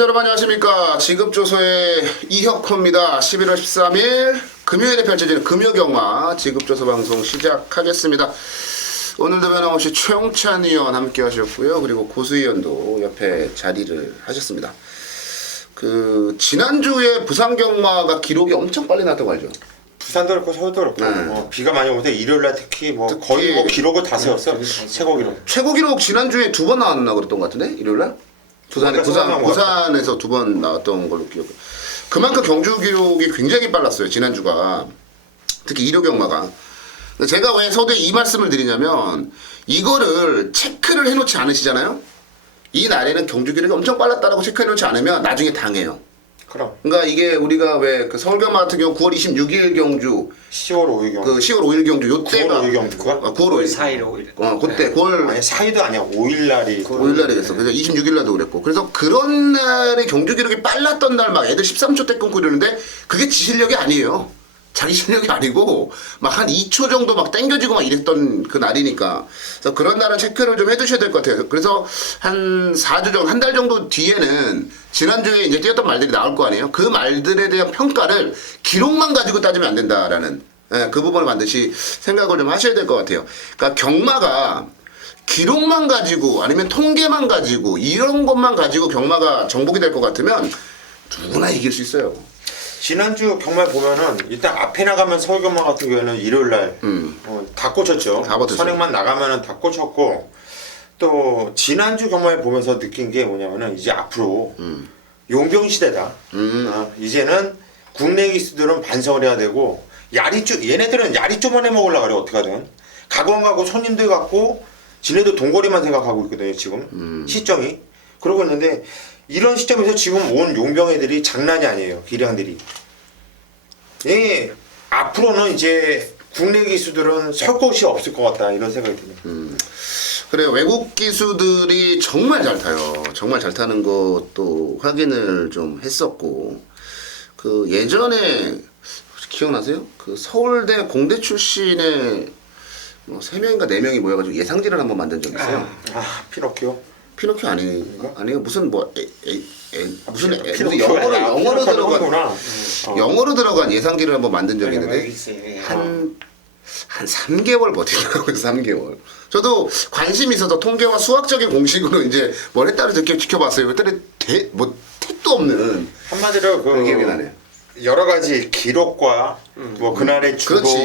여러분 안녕하십니까. 지급조서의 이혁호입니다. 11월 13일 금요일에 펼쳐지는 금요경마 지급조서 방송 시작하겠습니다. 오늘도 변함없이 최홍찬 의원 함께 하셨고요. 그리고 고수 의원도 옆에 자리를 하셨습니다. 지난주에 부산경마가 기록이 엄청 빨리 났다고 알죠? 부산도 그렇고 서울도 그렇고 네. 비가 많이 오는데 일요일날 특히 거의 기록을 다 세웠어. 최고 기록. 최고 기록 지난주에 2번 나왔나 그랬던 것 같은데 일요일날? 부산에서 2번 나왔던 걸로 기억해요. 그만큼 경주 기록이 굉장히 빨랐어요. 지난주가. 특히 일요 경마가. 제가 왜 서두에 이 말씀을 드리냐면 이거를 체크를 해놓지 않으시잖아요. 이 날에는 경주 기록이 엄청 빨랐다라고 체크해놓지 않으면 나중에 당해요. 그럼. 그러니까 이게 우리가 왜 서울경마 같은 경우 9월 26일 경주 10월 5일 경주. 10월 5일 경주 요때가 9월 5일 경주가? 9월 5일 4일 5일. 그때 9월 아니 4일도 아니야. 5일 날이. 5일 날에 됐어. 그래서 26일 날도 그랬고. 그래서 그런 날에 경주 기록이 빨랐던 날 막 애들 13초 때 끊고 이러는데 그게 지 실력이 아니에요. 자기 실력이 아니고 막 한 2초 정도 막 땡겨지고 막 이랬던 그 날이니까. 그래서 그런 날은 체크를 좀 해두셔야 될 것 같아요. 그래서 한 4주 정도, 한 달 정도 뒤에는 지난주에 이제 뛰었던 말들이 나올 거 아니에요. 그 말들에 대한 평가를 기록만 가지고 따지면 안 된다라는 그 부분을 반드시 생각을 좀 하셔야 될 것 같아요. 그러니까 경마가 기록만 가지고 아니면 통계만 가지고 이런 것만 가지고 경마가 정복이 될 것 같으면 누구나 이길 수 있어요. 지난주 경마에 보면은 일단 앞에 나가면 서울경마 같은 경우에는 일요일날 다 꽂혔죠. 다 꽂혔어요. 선행만 나가면은 다 꽂혔고 또 지난주 경마에 보면서 느낀 게 뭐냐면은 이제 앞으로 용병 시대다. 이제는 국내 기수들은 반성을 해야 되고 얘네들은 야리 쪼만해 먹으려고 그래 어떻게든 가관 가고 손님들 갖고 지네도 돈거리만 생각하고 있거든요 지금 시점이 그러고 있는데 이런 시점에서 지금 온 용병 애들이 장난이 아니에요 기량들이. 예, 앞으로는 이제 국내 기수들은 설 곳이 없을 것 같다 이런 생각이 드네요. 그래 외국 기수들이 정말 잘 타요. 정말 잘 타는 것도 확인을 좀 했었고 예전에 혹시 기억나세요? 서울대 공대 출신의 3명인가 4명이 모여가지고 예상지를 한번 만든 적이 있어요. 피노키오. 피노키오 아니에요. 무슨 무슨 피노키오 영어로 들어간 피노키오구나. 영어로 들어간 예상지를 한번 만든 적이 있는데 있어요. 한 3개월 버티더라고요. 3개월. 저도 관심이 있어서 통계와 수학적인 공식으로 이제 뭘 했다를 지켜봤어요. 그랬더니 택도 없는 한마디로 그런 기억이 나네요. 여러 가지 기록과 뭐 그날의 주로 그렇지,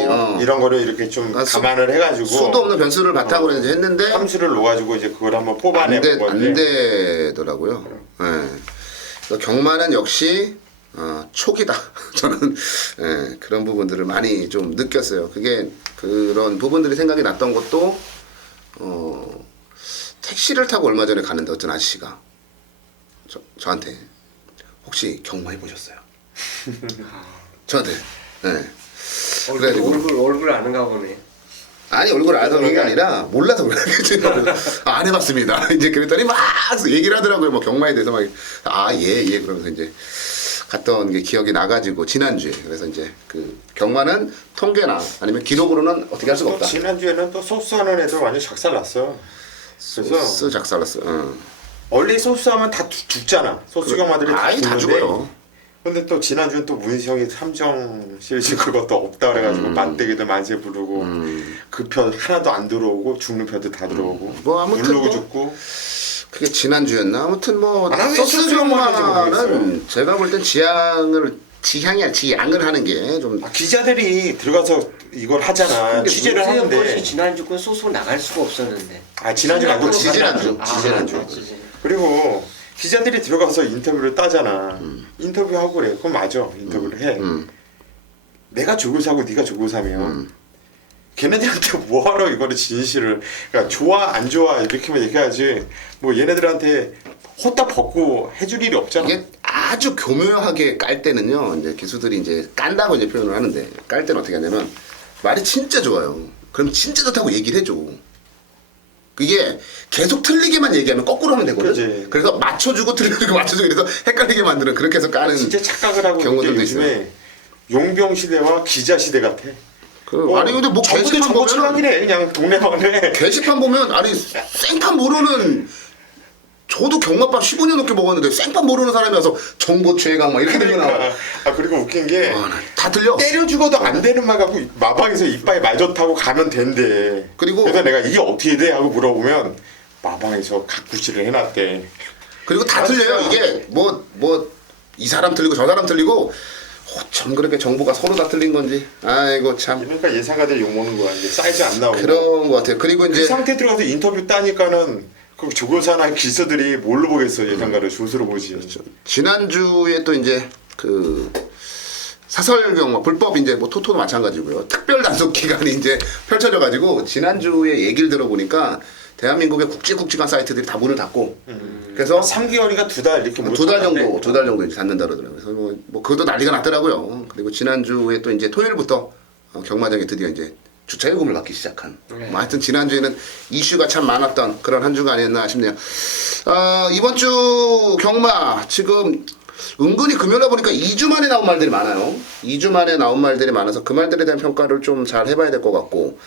이런 거를 이렇게 좀 감안을 해가지고 수도 없는 변수를 바탕으로 이제 했는데 함수를 놓아가지고 이제 그걸 한번 뽑아내는 건데 안 되더라고요. 네. 경마는 역시 촉이다. 저는 그런 부분들을 많이 좀 느꼈어요. 그게 그런 부분들이 생각이 났던 것도 택시를 타고 얼마 전에 가는데 어떤 아저씨가 저한테 혹시 경마해 보셨어요? 저한테. 얼굴 아는가 보네. 아니 얼굴 아는 게 아니라 몰라서 그러겠지. 안 해봤습니다. 이제 그랬더니 막 얘기를 하더라고요. 뭐 경마에 대해서 막 예 그러면서 이제 갔던 게 기억이 나가지고 지난주에 그래서 이제 경마는 통계나 아니면 기록으로는 어떻게 할 수가 없다. 지난주에는 또 소스하는 애들 완전 작살났어. 그래서 소스 작살났어. 원래 소스하면 다 죽잖아. 소스 경마들이 다 죽어요. 근데 또 지난주는 또 문성이 삼정실시 그것도 없다 그래가지고 만대기도 만세 부르고 그 편 하나도 안 들어오고 죽는 편도 다 들어오고 뭐 아무튼 누르고 죽고 그게 지난주였나 아무튼 소스 경마는 제가 볼 땐 지양을 하는 게 좀 기자들이 들어가서 이걸 하잖아 취재를 하는데 지난주 건 소송 나갈 수가 없었는데. 지난주 말고 지지난주 지지난주. 그리고 기자들이 들어가서 인터뷰를 따잖아. 인터뷰하고 그래. 그럼 맞아. 인터뷰를 해. 내가 족을 사고 네가 족을 사면 걔네들한테 뭐하러 이거를 진실을 그러니까 좋아 안 좋아 이렇게만 얘기하지 뭐 얘네들한테 헛다 벗고 해줄 일이 없잖아. 이게 아주 교묘하게 깔 때는요. 이제 기수들이 이제 깐다고 이제 표현을 하는데 깔 때는 어떻게 하냐면 말이 진짜 좋아요. 그럼 진짜 좋다고 얘기를 해줘. 그게 계속 틀리게만 얘기하면 거꾸로 하면 되거든. 그치. 그래서 맞춰주고 틀려주고 맞춰주고 그래서 헷갈리게 만드는 그렇게 해서 까는 진짜 착각을 하고 경우들도 있는 게 요즘에 용병 시대와 기자 시대 같아. 아니 근데 뭐 게시판 보면 그냥 동네방네. 게시판 보면 생판 모르는 저도 경마밥 15년 넘게 먹었는데 생밥 모르는 사람이 와서 정보 최강 막 이렇게 들려 나와. 아 그리고 웃긴 게 다 들려. 때려 죽어도 안 되는 말 갖고 마방에서 이빨 말 좋다고 가면 된대. 그리고- 그래서 내가 이게 어떻게 돼 하고 물어보면 마방에서 각구시를 해놨대. 그리고 다 틀려요. 이게 뭐 이 사람 틀리고 저 사람 틀리고 참 그렇게 정보가 서로 다 틀린 건지. 아이고 참 그러니까 예상가들 욕 먹는 거야. 이제 사이즈 안 나오고. 그런 것 같아요. 그리고 그 이제 상태 들어가서 인터뷰 따니까는 그 조교사나 기수들이 뭘로 보겠어 예상가를 조수로 보지. 지난주에 또 이제 그 사설 경마 불법 이제 뭐 토토도 마찬가지고요. 특별 단속 기간이 이제 펼쳐져 가지고 지난주에 얘기를 들어보니까 대한민국의 굵직굵직한 사이트들이 다 문을 닫고 그래서 3개월인가 2달 이렇게 두 달 정도 이제 닫는다 그러더라고요. 그래서 뭐 그것도 난리가 났더라고요. 그리고 지난주에 또 이제 토요일부터 경마장에 드디어 이제 주차 요금을 받기 시작한. 네. 뭐 하여튼 지난주에는 이슈가 참 많았던 그런 한 주가 아니었나 싶네요. 이번 주 경마 지금 은근히 금요일에 보니까 2주 만에 나온 말들이 많아요. 2주 만에 나온 말들이 많아서 그 말들에 대한 평가를 좀 잘 해봐야 될 것 같고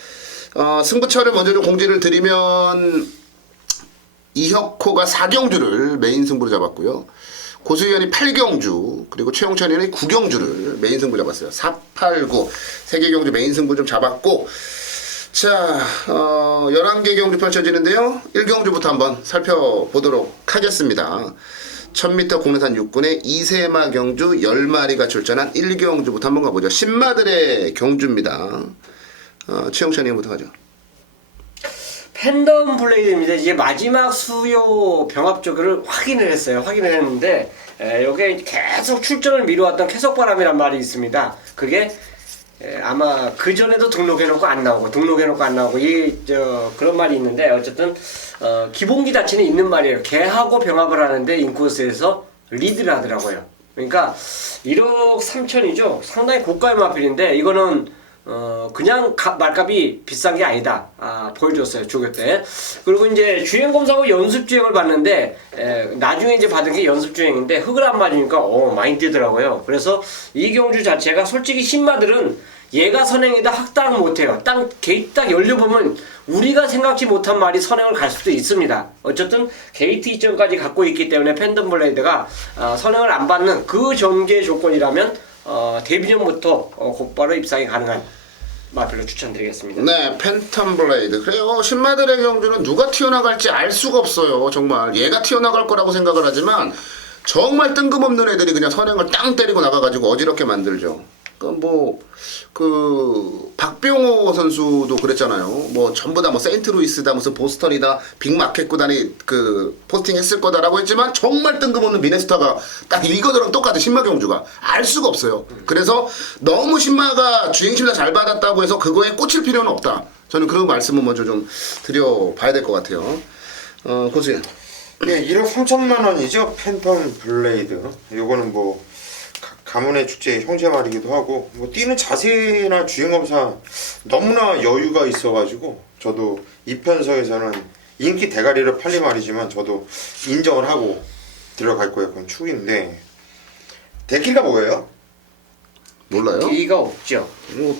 승부처를 먼저 좀 공지를 드리면 이혁호가 4경주를 메인 승부로 잡았고요. 고수현이 8경주 그리고 최용찬이는 9경주를 메인 승부 잡았어요. 4, 8, 9 3개 경주 메인 승부 좀 잡았고 자 11개 경주 펼쳐지는데요. 1경주부터 한번 살펴보도록 하겠습니다. 1000m 국내산 6군의 이세마 경주 10마리가 출전한 1경주부터 한번 가보죠. 신마들의 경주입니다. 최용찬이부터 가죠. 팬덤 블레이드입니다. 이제 마지막 수요 병합 쪽을 확인을 했어요. 확인을 했는데 여기에 계속 출전을 미뤄왔던 캐석바람이란 말이 있습니다. 그게 아마 그 전에도 등록해놓고 안 나오고 그런 말이 있는데 어쨌든 기본기 자체는 있는 말이에요. 개하고 병합을 하는데 인코스에서 리드를 하더라고요. 그러니까 1억 3천이죠. 상당히 고가의 마필인데 이거는 그냥 말값이 비싼 게 아니다. 보여줬어요, 조교 때. 그리고 이제 주행 검사하고 연습 주행을 봤는데, 나중에 이제 받은 게 연습 주행인데, 흙을 안 맞으니까, 많이 뛰더라고요. 그래서 이 경주 자체가 솔직히 신마들은 얘가 선행이다 확답 못해요. 게이트 딱 열려보면 우리가 생각지 못한 말이 선행을 갈 수도 있습니다. 어쨌든 게이트 이점까지 갖고 있기 때문에 팬덤 블레이드가 선행을 안 받는 그 전개 조건이라면 데뷔 전부터 곧바로 입상이 가능한 마필로 추천드리겠습니다. 네, 팬텀 블레이드. 그래요. 신마들의 경주는 누가 튀어나갈지 알 수가 없어요. 정말 얘가 튀어나갈 거라고 생각을 하지만 정말 뜬금없는 애들이 그냥 선행을 땅 때리고 나가가지고 어지럽게 만들죠. 박병호 선수도 그랬잖아요. 뭐 전부 다 뭐 세인트루이스다 무슨 보스턴이다 빅마켓 구단이 포스팅 했을 거다라고 했지만 정말 뜬금없는 미네소타가 딱 이거랑 똑같은 신마 경주가 알 수가 없어요. 그래서 너무 신마가 주행심사 잘 받았다고 해서 그거에 꽂힐 필요는 없다. 저는 그런 말씀을 먼저 좀 드려봐야 될 것 같아요. 고수현. 네, 1억 3천만 원이죠. 팬텀 블레이드. 요거는 뭐 가문의 축제 형제 말이기도 하고 뭐 뛰는 자세나 주행 검사 너무나 여유가 있어가지고 저도 이 편성에서는 인기 대가리를 팔리 말이지만 저도 인정을 하고 들어갈 거예요. 그건 축인데 데킬가 뭐예요? 몰라요? 기가 없죠.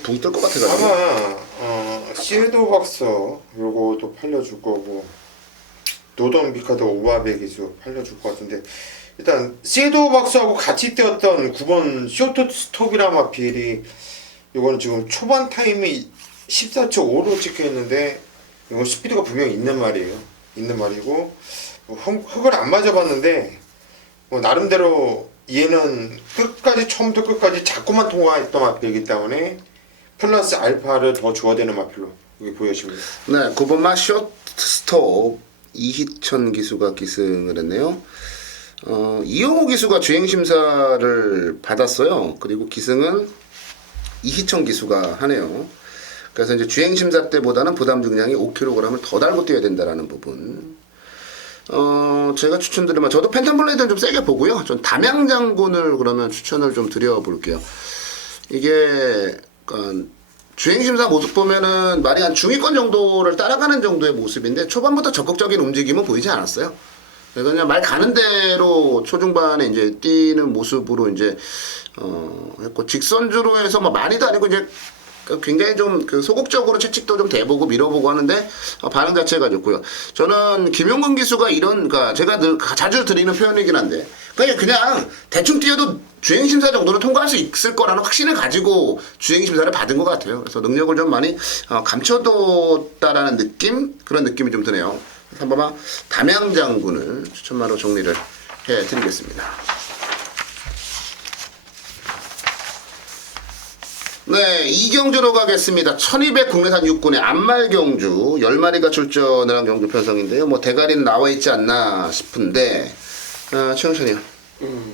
붕 뜰 것 같아가지고. 아마 섀도우 박서 요것도 팔려줄 거고 노던 비카드 오바베 기수 팔려줄 것 같은데 일단 섀도우 박스하고 같이 뛰었던 9번 쇼트 스톱이라 마필이 이거는 지금 초반 타임이 14초 5로 찍혀 있는데 이건 스피드가 분명히 있는 말이에요. 있는 말이고 흙을 안 맞아봤는데 뭐 나름대로 얘는 끝까지 처음부터 끝까지 자꾸만 통과했던 마필이기 때문에 플러스 알파를 더 줘야 되는 마필로 여기 보여집니다. 네, 9번마 쇼트 스톱 이희천 기수가 기승을 했네요. 이용호 기수가 주행심사를 받았어요. 그리고 기승은 이희천 기수가 하네요. 그래서 이제 주행심사 때보다는 부담 중량이 5kg을 더 달고 뛰어야 된다라는 부분. 제가 추천드리면 저도 팬텀 블레이드는 좀 세게 보고요. 전 담양장군을 그러면 추천을 좀 드려볼게요. 이게 주행심사 모습 보면은 말이 한 중위권 정도를 따라가는 정도의 모습인데 초반부터 적극적인 움직임은 보이지 않았어요. 그래서 그냥 말 가는 대로 초중반에 이제 뛰는 모습으로 이제 했고 직선주로 해서 뭐 많이도 아니고 이제 굉장히 좀 그 소극적으로 채찍도 좀 대보고 밀어보고 하는데 반응 자체가 좋고요. 저는 김용근 기수가 이런 그러니까 제가 늘 자주 드리는 표현이긴 한데 그냥 대충 뛰어도 주행심사 정도는 통과할 수 있을 거라는 확신을 가지고 주행심사를 받은 것 같아요. 그래서 능력을 좀 많이 감춰뒀다라는 그런 느낌이 좀 드네요. 한번 담양장군을 추천마로 정리를 해드리겠습니다. 네, 이경주로 가겠습니다. 1200 국내산 육군의 안말경주 10마리가 출전을 한 경주 편성인데요. 뭐 대가리는 나와 있지 않나 싶은데 최영찬이요.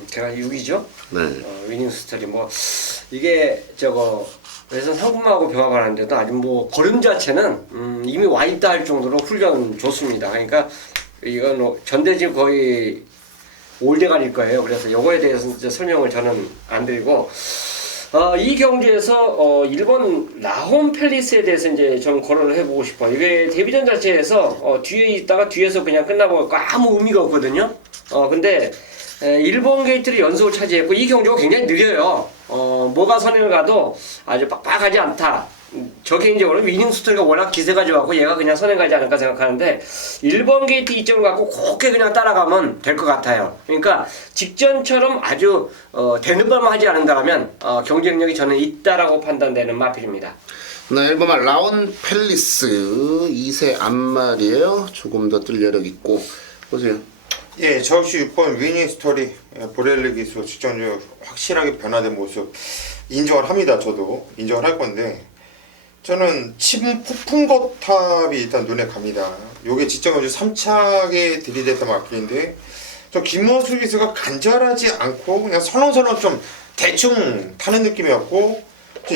제가 6위죠. 네. 위닝 스토리 뭐 이게 그래서 상품하고 병합을 하는데도 아주 뭐 걸음 자체는 이미 와 있다 할 정도로 훈련 좋습니다. 그러니까 이건 전대지 거의 올대가리일 거예요. 그래서 요거에 대해서 이제 설명을 저는 안 드리고 이 경주에서 일본 라홈 팰리스에 대해서 이제 좀 거론을 해보고 싶어요. 이게 데뷔전 자체에서 뒤에 있다가 뒤에서 그냥 끝나고 아무 의미가 없거든요. 근데 일본 게이트를 연속을 차지했고 이 경주가 굉장히 느려요. 뭐가 선행을 가도 아주 빡빡하지 않다. 저 개인적으로 위닝 스토리가 워낙 기세가 좋았고 얘가 그냥 선행 가지 않을까 생각하는데 1번 게이트 이점을 갖고 곱게 그냥 따라가면 될 것 같아요. 그러니까 직전처럼 아주 되는 발만 하지 않는다면 경쟁력이 저는 있다라고 판단되는 마필입니다. 네, 1번만 라온 팰리스 2세 앞말이에요. 조금 더 뜰 여력 있고 보세요. 예, 저 역시 6번 위닝 스토리 보렐리 기수 직전적으로 확실하게 변화된 모습 인정을 합니다. 저도 인정을 할 건데 저는 치분 폭풍 거탑이 일단 눈에 갑니다. 요게 직전경주 3차게 들이댔던 마필인데 저 김원수 기수가 간절하지 않고 그냥 설렁설렁 좀 대충 타는 느낌이었고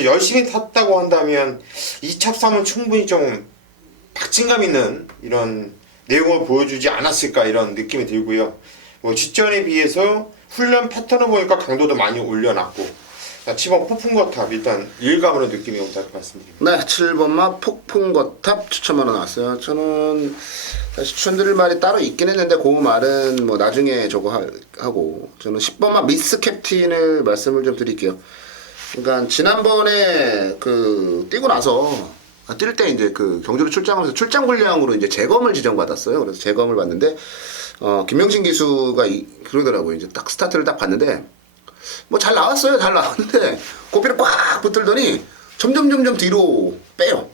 열심히 탔다고 한다면 2차3은 충분히 좀 박진감 있는 이런 내용을 보여주지 않았을까 이런 느낌이 들고요. 뭐 직전에 비해서 훈련 패턴을 보니까 강도도 많이 올려놨고 7번 폭풍거탑 일단 일감으로 느낌이 온다고 말씀드립니다. 네, 7번마 폭풍거탑 추천만원 나왔어요. 저는 사실 추천드릴 말이 따로 있긴 했는데 그 말은 뭐 나중에 저거 하고 저는 10번마 미스 캡틴을 말씀을 좀 드릴게요. 그러니까 지난번에 뛰고 나서 뛸 때 이제 경주로 출장하면서 출장 분량으로 이제 재검을 지정받았어요. 그래서 재검을 받는데 김명신 기수가 그러더라고요. 이제 딱 스타트를 딱 봤는데 뭐 잘 나왔어요. 잘 나왔는데 고삐를 꽉 붙들더니 점점 뒤로 빼요.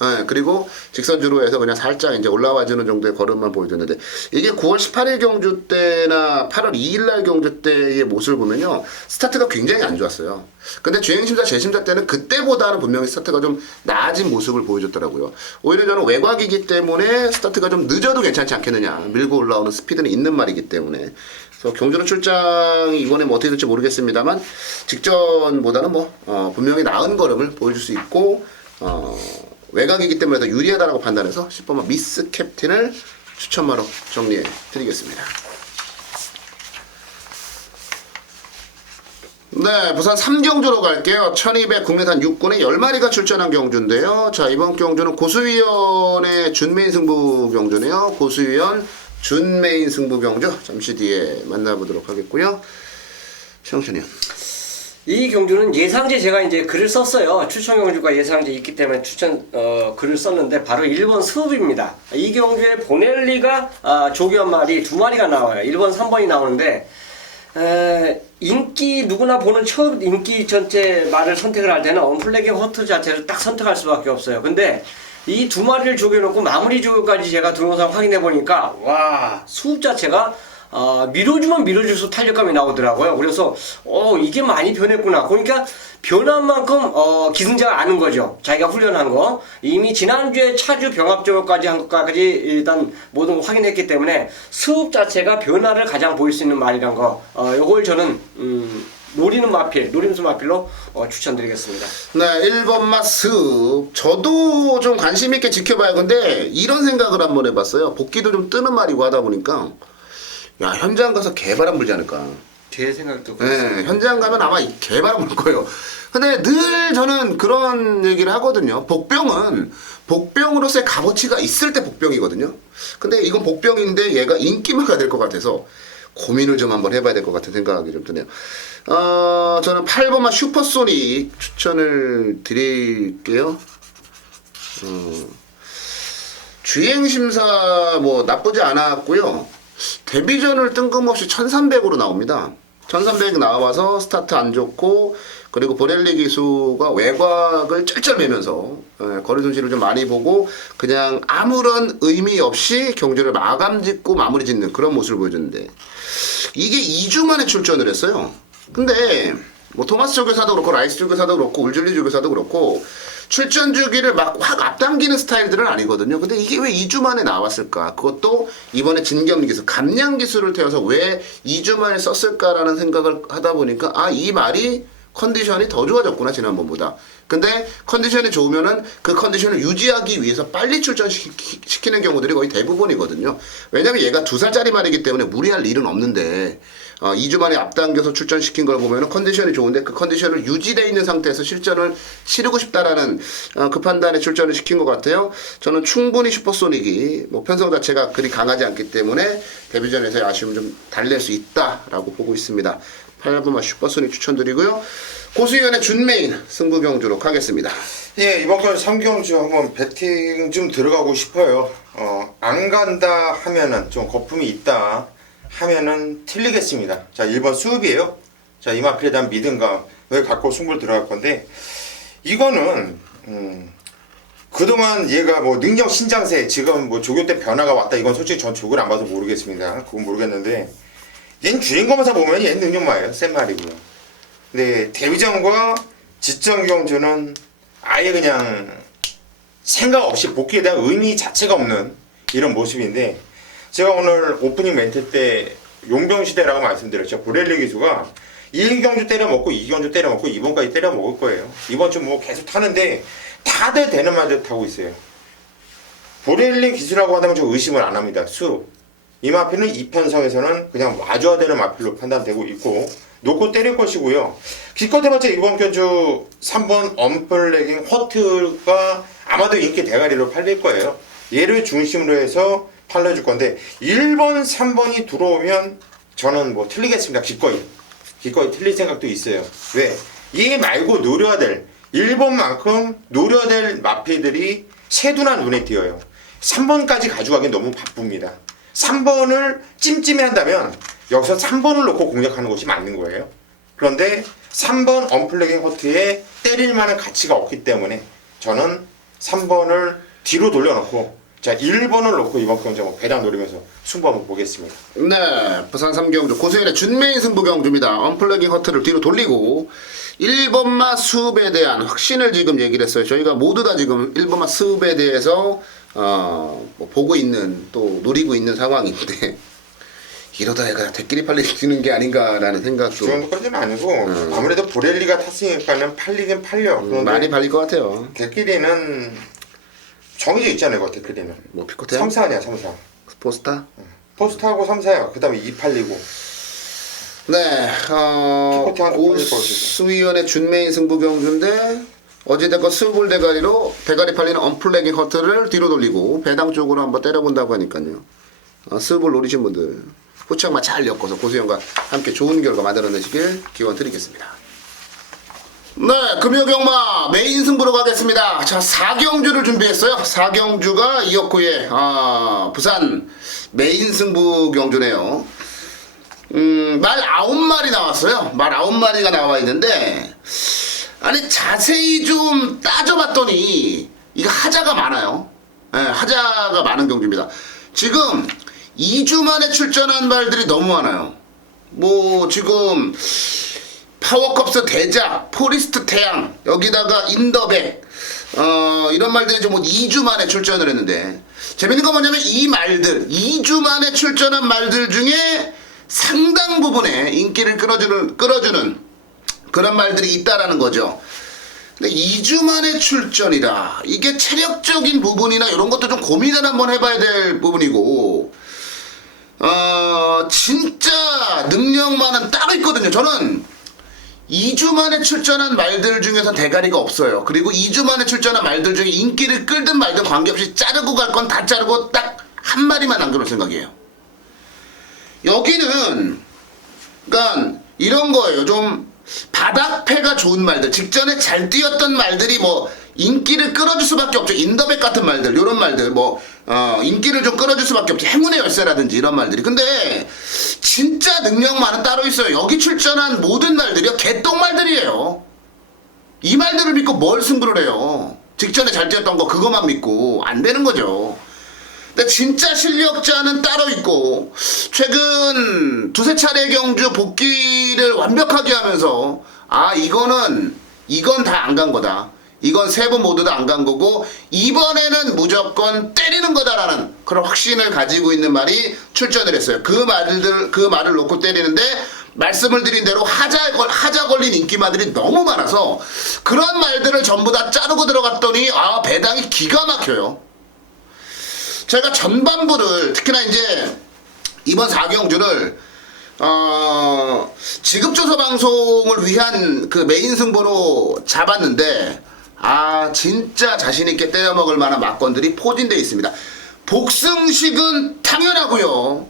네, 그리고 직선주로 해서 그냥 살짝 이제 올라와주는 정도의 걸음만 보여줬는데 이게 9월 18일 경주 때나 8월 2일 날 경주 때의 모습을 보면요 스타트가 굉장히 안 좋았어요. 근데 주행심사 재심사 때는 그때보다는 분명히 스타트가 좀 나아진 모습을 보여줬더라고요. 오히려 저는 외곽이기 때문에 스타트가 좀 늦어도 괜찮지 않겠느냐, 밀고 올라오는 스피드는 있는 말이기 때문에. 그래서 경주로 출장이 이번에 뭐 어떻게 될지 모르겠습니다만 직전보다는 분명히 나은 걸음을 보여줄 수 있고 외곽이기 때문에 더 유리하다라고 판단해서 10번만 미스 캡틴을 추천마로 정리해 드리겠습니다. 네, 부산 3경주로 갈게요. 1200 국내산 6군에 10마리가 출전한 경주인데요. 자, 이번 경주는 고수위원의 준메인 승부 경주네요. 고수위원 준메인 승부 경주 잠시 뒤에 만나보도록 하겠고요. 최영천이요. 이 경주는 예상제 제가 이제 글을 썼어요. 추천 경주가 예상제 있기 때문에 글을 썼는데 바로 1번 스읍입니다. 이 경주에 보넬리가 조기현 말이 2마리가 나와요. 1번, 3번이 나오는데 인기 누구나 보는 첫 인기 전체 말을 선택을 할 때는 언플래깅 허트 자체를 딱 선택할 수밖에 없어요. 근데 이 2마리를 조겨놓고 마무리 조교까지 제가 동영상 확인해 보니까 와 수업 자체가 밀어주면 밀어줄수록 탄력감이 나오더라고요. 그래서 이게 많이 변했구나. 그러니까 변한 만큼 기승자가 아는 거죠. 자기가 훈련한 거. 이미 지난주에 차주 병합적까지 한 것까지 일단 모든 거 확인했기 때문에 수업 자체가 변화를 가장 보일 수 있는 말이란 거. 요걸 저는 노림수 마필로 추천드리겠습니다. 네, 1번 마습. 저도 좀 관심 있게 지켜봐야. 근데 이런 생각을 한번 해봤어요. 복귀도 좀 뜨는 말이고 하다 보니까 야, 현장 가서 개바람 불지 않을까. 제 생각도 그렇습니다. 네, 현장 가면 아마 개바람 불 거예요. 근데 늘 저는 그런 얘기를 하거든요. 복병으로서의 값어치가 있을 때 복병이거든요. 근데 이건 복병인데 얘가 인기마가 될 것 같아서 고민을 좀 한번 해봐야 될 것 같은 생각이 좀 드네요. 저는 8번마 슈퍼소닉 추천을 드릴게요. 주행심사 뭐 나쁘지 않았고요. 데뷔전을 뜬금없이 1300으로 나옵니다. 1300 나와서 스타트 안 좋고, 그리고 보렐리 기수가 외곽을 쩔쩔 매면서 거리 손실을 좀 많이 보고 그냥 아무런 의미 없이 경주를 마감 짓고 마무리 짓는 그런 모습을 보여줬는데, 이게 2주 만에 출전을 했어요. 근데 뭐 토마스 조교사도 그렇고 라이스 조교사도 그렇고 울줄리 조교사도 그렇고 출전 주기를 막 확 앞당기는 스타일들은 아니거든요. 근데 이게 왜 2주 만에 나왔을까? 그것도 이번에 진경 기술, 감량 기술을 태워서 왜 2주 만에 썼을까라는 생각을 하다 보니까 이 말이 컨디션이 더 좋아졌구나 지난번보다. 근데 컨디션이 좋으면은 그 컨디션을 유지하기 위해서 빨리 출전시키는 경우들이 거의 대부분이거든요. 왜냐면 얘가 2살짜리 말이기 때문에 무리할 일은 없는데 2주 만에 앞당겨서 출전시킨 걸 보면은 컨디션이 좋은데 그 컨디션을 유지되어 있는 상태에서 실전을 치르고 싶다라는 그 판단에 출전을 시킨 것 같아요. 저는 충분히 슈퍼소닉이 뭐 편성 자체가 그리 강하지 않기 때문에 데뷔전에서의 아쉬움 좀 달랠 수 있다라고 보고 있습니다. 8번마 슈퍼소닉 추천드리고요. 고수위원의 준메인 승부 경주로 가겠습니다. 예, 이번 건 3경주 한번 배팅 좀 들어가고 싶어요. 안 간다 하면은 좀 거품이 있다 하면은 틀리겠습니다. 자, 1번 수읍이에요. 자, 이마필에 대한 믿음감을 갖고 승부를 들어갈 건데, 이거는 그동안 얘가 뭐 능력 신장세, 지금 뭐 조교 때 변화가 왔다, 이건 솔직히 전 조교를 안 봐서 모르겠습니다. 그건 모르겠는데, 얘는 주행검사 보면 얘는 능력마예요. 센 말이고요. 근데 데뷔전과 직전 경주는 아예 그냥 생각 없이 복귀에 대한 의미 자체가 없는 이런 모습인데, 제가 오늘 오프닝 멘트 때 용병시대라고 말씀드렸죠. 보렐리 기수가 1경주 때려먹고 2경주 때려먹고 이번까지 때려먹을 거예요. 이번 주 뭐 계속 타는데 다들 되는 말들 타고 있어요. 보렐리 기수라고 하다면 저 의심을 안 합니다. 이 마필은 이편성에서는 그냥 와줘야 되는 마필로 판단되고 있고 놓고 때릴 것이고요. 기껏 해봤자 이번 경주 3번 언플래깅 허트가 아마도 인기 대가리로 팔릴 거예요. 얘를 중심으로 해서 팔려줄 건데 1번, 3번이 들어오면 저는 뭐 틀리겠습니다. 기꺼이 틀릴 생각도 있어요. 왜? 얘 말고 노려야 될 1번만큼 노려야 될 마필들이 세두나 눈에 띄어요. 3번까지 가져가기 너무 바쁩니다. 3번을 찜찜해 한다면 여기서 3번을 놓고 공략하는 것이 맞는 거예요. 그런데 3번 언플래깅 허트에 때릴 만한 가치가 없기 때문에 저는 3번을 뒤로 돌려놓고 자 1번을 놓고 이번 경주 배당 노리면서 승부 한번 보겠습니다. 네, 부산 3경주 고수위원의 준메인 승부 경주입니다. 언플래깅 허트를 뒤로 돌리고 1번마 수읍에 대한 확신을 지금 얘기를 했어요. 저희가 모두 다 지금 1번마 수읍에 대해서 뭐 보고 있는 또 노리고 있는 상황인데 이러다 얘가 대끼리 팔리는 게 아닌가라는 생각도 그 정도까지는 아니고 아무래도 보렐리가 탔으니까는 팔리긴 팔려. 많이 팔릴 것 같아요. 대끼리는 정해져 있잖아요. 그 대끼리는 뭐 피코테야? 3사 아니야 3사. 포스타? 포스트하고 3사야. 그 다음에 2 팔리고. 네, 고수위원의 준메인 승부 경주인데 어찌됐건 스불 대가리로 대가리 팔리는 언플래깅 허트를 뒤로 돌리고 배당 쪽으로 한번 때려본다고 하니까요. 스불 노리신 분들 후측만 잘 엮어서 고수위원과 함께 좋은 결과 만들어내시길 기원 드리겠습니다. 네, 금요경마 메인 승부로 가겠습니다. 자, 4경주를 준비했어요. 4경주가 이었고의 부산 메인 승부 경주네요. 말 9마리 나왔어요. 말 9마리가 나와 있는데 아니 자세히 좀 따져봤더니 이거 하자가 많아요. 네, 하자가 많은 경주입니다. 지금 2주 만에 출전한 말들이 너무 많아요. 뭐 지금 파워컵스 대작, 포리스트 태양, 여기다가 인더백 이런 말들이 좀 2주 만에 출전을 했는데 재밌는 건 뭐냐면 이 말들 2주 만에 출전한 말들 중에 상당 부분의 인기를 끌어주는 그런 말들이 있다라는 거죠. 근데 2주 만에 출전이라 이게 체력적인 부분이나 이런 것도 좀 고민을 한번 해봐야 될 부분이고 진짜 능력만은 따로 있거든요. 저는 2주 만에 출전한 말들 중에서 대가리가 없어요. 그리고 2주 만에 출전한 말들 중에 인기를 끌든 말든 관계없이 자르고 갈 건 다 자르고 딱 한 마리만 남겨놓을 생각이에요. 여기는 그러니까 이런 거예요. 좀 바닥패가 좋은 말들, 직전에 잘 뛰었던 말들이 뭐 인기를 끌어줄 수밖에 없죠. 인더백 같은 말들, 이런 말들 뭐 인기를 좀 끌어줄 수밖에 없죠. 행운의 열쇠라든지 이런 말들이. 근데 진짜 능력만은 따로 있어요. 여기 출전한 모든 말들이요 개똥말들이에요. 이 말들을 믿고 뭘 승부를 해요. 직전에 잘 뛰었던 거 그거만 믿고 안 되는 거죠. 근데 진짜 실력자는 따로 있고 최근 두세 차례 경주 복귀를 완벽하게 하면서 이건 다 안 간 거다. 이건 세 번 모두 다 안 간 거고 이번에는 무조건 때리는 거다라는 그런 확신을 가지고 있는 말이 출전을 했어요. 그 말을 놓고 때리는데 말씀을 드린 대로 하자 걸린 인기마들이 너무 많아서 그런 말들을 전부 다 자르고 들어갔더니 배당이 기가 막혀요. 제가 전반부를 특히나 이제 이번 4경주를 지급조서 방송을 위한 그 메인 승부로 잡았는데 진짜 자신있게 때려먹을 만한 막건들이 포진되어 있습니다. 복승식은 당연하고요.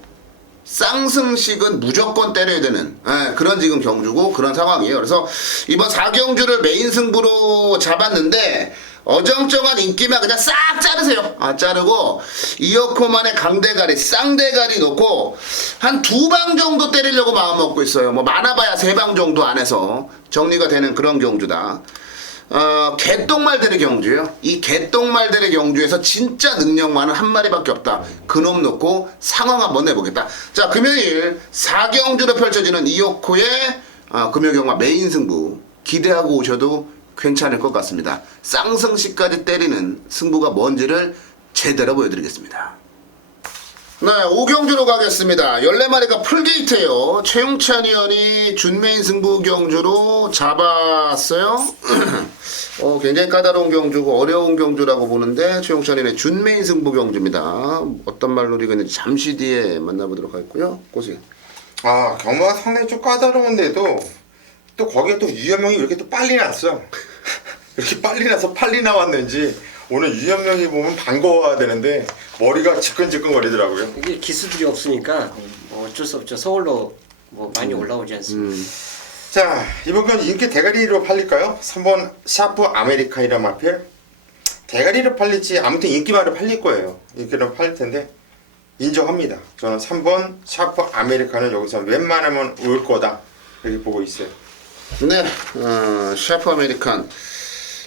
쌍승식은 무조건 때려야 되는 그런 지금 경주고 그런 상황이에요. 그래서 이번 4경주를 메인 승부로 잡았는데 어정쩡한 인기만 그냥 싹 자르세요. 자르고 이어코만의 강대가리 쌍대가리 놓고 한 2방 정도 때리려고 마음 먹고 있어요. 뭐 많아봐야 3방 정도 안에서 정리가 되는 그런 경주다. 개똥말들의 경주예요. 이 개똥말들의 경주에서 진짜 능력만은 한 마리밖에 없다. 그놈 놓고 상황 한번 내보겠다. 자, 금요일 4경주로 펼쳐지는 이오코의 금요경마 메인 승부 기대하고 오셔도 괜찮을 것 같습니다. 쌍승시까지 때리는 승부가 뭔지를 제대로 보여드리겠습니다. 네, 5경주로 가겠습니다. 14마리가 풀게이트예요. 최용찬 의원이 준메인 승부 경주로 잡았어요. 굉장히 까다로운 경주고 어려운 경주라고 보는데 최용찬 의원의 준메인 승부 경주입니다. 어떤 말놀이가 있는지 잠시 뒤에 만나보도록 하겠고요. 고생. 경마가 상당히 좀 까다로운데도 또 거기에 또 유현명이 왜 이렇게 또 빨리 났어. 이렇게 빨리 나서 빨리 나왔는지 오늘 유현명이 보면 반가워야 되는데 머리가 지끈지끈 거리더라고요. 이게 기수들이 없으니까 어쩔 수 없죠. 서울로 뭐 많이 올라오지 않습니다. 자, 이번 건 인기 대가리로 팔릴까요? 3번 샤프 아메리카이라 마필. 대가리로 팔릴지 아무튼 인기만으로 팔릴 거예요. 인기로 팔릴 텐데 인정합니다. 저는 3번 샤프 아메리카는 여기서 웬만하면 올 거다 이렇게 보고 있어요. 네, 샤프 아메리칸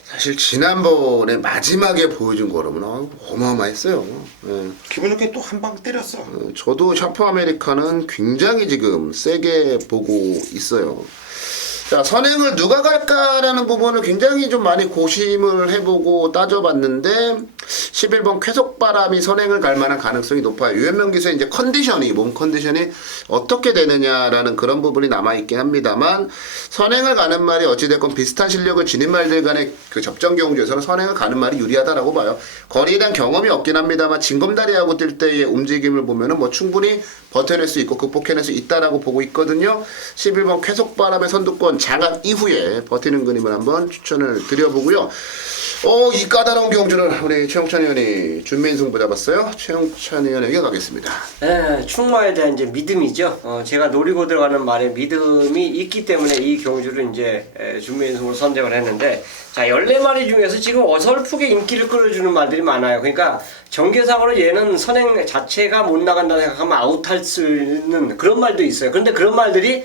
사실 지난번에 마지막에 보여준 거라면 어마어마했어요. 기분 좋게 또 한 방 때렸어. 저도 샤프 아메리칸은 굉장히 지금 세게 보고 있어요. 자, 선행을 누가 갈까라는 부분을 굉장히 좀 많이 고심을 해보고 따져봤는데 11번 쾌속바람이 선행을 갈 만한 가능성이 높아요. 유현명 기수의 이제 몸 컨디션이 어떻게 되느냐라는 그런 부분이 남아있긴 합니다만 선행을 가는 말이 어찌됐건 비슷한 실력을 지닌 말들 간의 그 접전 경주에서는 선행을 가는 말이 유리하다라고 봐요. 거리에 대한 경험이 없긴 합니다만 징검다리하고 뛸 때의 움직임을 보면은 뭐 충분히 버텨낼 수 있고 극복해낼 수 있다라고 보고 있거든요. 11번 쾌속바람의 선두권 장악 이후에 버티는 그림을 한번 추천을 드려보고요. 이 까다로운 경주를 우리 최용찬 의원이 준메인 승부 잡았어요. 최용찬 의원에게 가겠습니다. 네, 충마에 대한 이제 믿음이죠. 제가 노리고 들어가는 말에 믿음이 있기 때문에 이 경주를 이제 준메인 승부로 선택을 했는데, 자, 14마리 중에서 지금 어설프게 인기를 끌어주는 말들이 많아요. 그러니까 전개상으로 얘는 선행 자체가 못 나간다 생각하면 아웃할 수 있는 그런 말도 있어요. 그런데 그런 말들이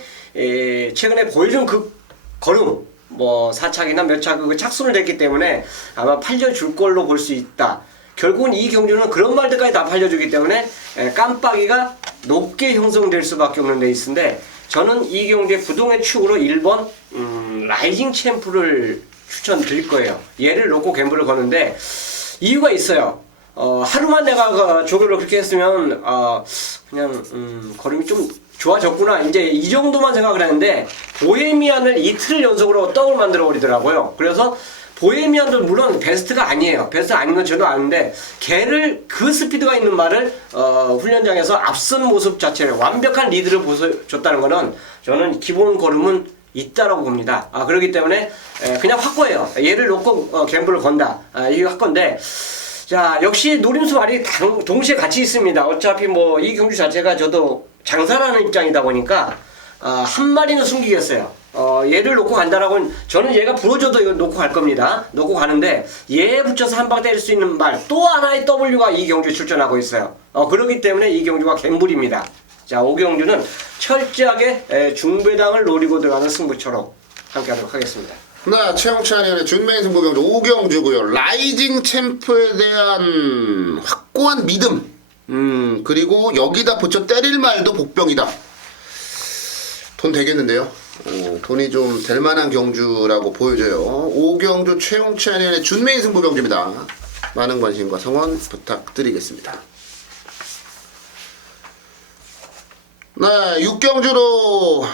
최근에 보여준 그 걸음, 뭐 사착이나 몇 착 그 착순을 했기 때문에 아마 팔려줄 걸로 볼 수 있다. 결국은 이 경주는 그런 말들까지 다 팔려주기 때문에 깜빡이가 높게 형성될 수밖에 없는 레이스인데, 저는 이 경주의 부동의 축으로 1번 라이징 챔프를 추천드릴 거예요. 얘를 놓고 갬블을 거는데 이유가 있어요. 하루만 내가 조교를 그렇게 했으면 그냥 걸음이 좀 좋아졌구나, 이제 이 정도만 생각을 했는데 보헤미안을 이틀 연속으로 떡을 만들어 버리더라고요. 그래서 보헤미안도 물론 베스트가 아니에요. 베스트 아닌 건 저도 아는데 걔를 그 스피드가 있는 말을 훈련장에서 앞선 모습 자체를 완벽한 리드를 보여줬다는 거는 저는 기본 걸음은 있다라고 봅니다. 그렇기 때문에 그냥 확고해요. 얘를 놓고 갬블을 건다, 이게 확건데, 자, 역시 노림수 말이 동시에 같이 있습니다. 어차피 뭐 이 경주 자체가 저도 장사라는 입장이다 보니까 한 마리는 숨기겠어요. 얘를 놓고 간다라고는 저는 얘가 부러져도 이거 놓고 갈 겁니다. 놓고 가는데 얘 붙여서 한 방 때릴 수 있는 말 또 하나의 W가 이경주에 출전하고 있어요. 그렇기 때문에 이경주가 갬블입니다. 자, 오경주는 철저하게 중배당을 노리고 들어가는 승부처럼 함께하도록 하겠습니다. 네, 최영찬의 준메인 승부 경주 오경주고요. 라이징 챔프에 대한 확고한 믿음. 그리고 여기다 붙여 때릴 말도 복병이다. 돈 되겠는데요? 돈이 좀 될 만한 경주라고 보여져요. 오경주 최용찬의 준메인 승부 경주입니다. 많은 관심과 성원 부탁드리겠습니다. 네, 6경주로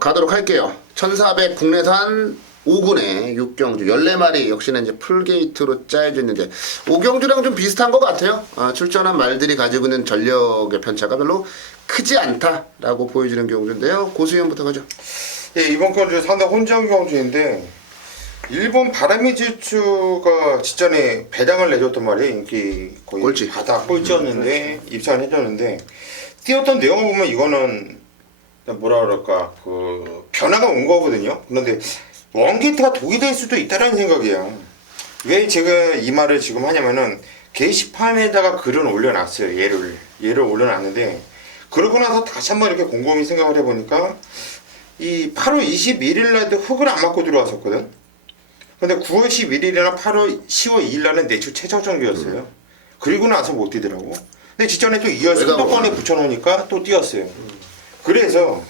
가도록 할게요. 1400 국내산 5군의 6경주 14마리 역시나 이제 풀게이트로 짜여져 있는데 5경주랑 좀 비슷한 것 같아요. 출전한 말들이 가지고 있는 전력의 편차가 별로 크지 않다라고 보여지는 경주인데요. 고수위원부터 가죠. 예, 이번 경주 상당 혼전 경주인데 일본 바람의 질주가 직전에 배당을 내줬단 말이에요. 인기 거의 꼴찌. 바닥 꼴찌였는데 입상을 해줬는데 뛰었던 내용을 보면 이거는 뭐라 그럴까 그 변화가 온 거거든요. 그런데 원게이트가 독이 될 수도 있다라는 생각이에요. 왜 제가 이 말을 지금 하냐면은 게시판에다가 글을 올려놨어요. 얘를 올려놨는데 그러고 나서 다시 한번 이렇게 곰곰이 생각을 해보니까 이 8월 21일 날도 흙을 안 맞고 들어왔었거든. 근데 9월 11일이나 8월 10월 2일 날은 내출 최저 정도였어요. 그리고 나서 못 뛰더라고. 근데 직전에 또 2월 선두권에 붙여놓으니까 또 뛰었어요. 그래서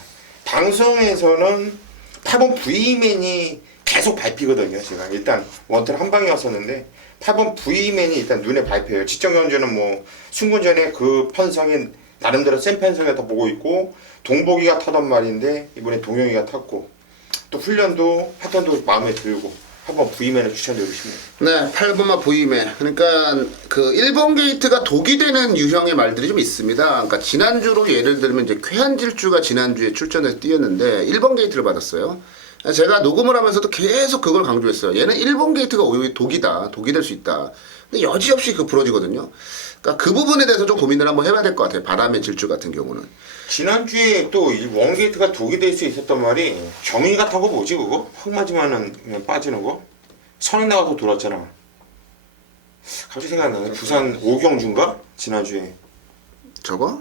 방송에서는 8번 V맨이 계속 밟히거든요. 제가 일단 원투는 한 방이었었는데 8번 V맨이 일단 눈에 밟혀요. 직전 경주는 뭐 승군전에 그 편성이 나름대로 센 편성이었다 보고 있고 동복이가 타던 말인데 이번에 동영이가 탔고 또 훈련도 패턴도 마음에 들고 한번 V맨을 추천드리고 싶네요. 네, 8번마 V맨. 그러니까 그 1번 게이트가 독이 되는 유형의 말들이 좀 있습니다. 그러니까 지난주로 예를 들면 이제 쾌한질주가 지난주에 출전해서 뛰었는데 1번 게이트를 받았어요. 제가 녹음을 하면서도 계속 그걸 강조했어요. 얘는 1번 게이트가 오히려 독이다. 독이 될 수 있다. 근데 여지없이 그 부러지거든요. 그러니까 그 부분에 대해서 좀 고민을 한번 해봐야 될 것 같아요. 바람의 질주 같은 경우는. 지난주에 또 이 원게이트가 독이 될 수 있었던 말이 경위가 타고 뭐지 그거? 흙 맞으면은 그냥 빠지는 거? 선행 나가서 돌았잖아. 갑자기 생각나네. 부산 오경주인가? 지난주에. 저거?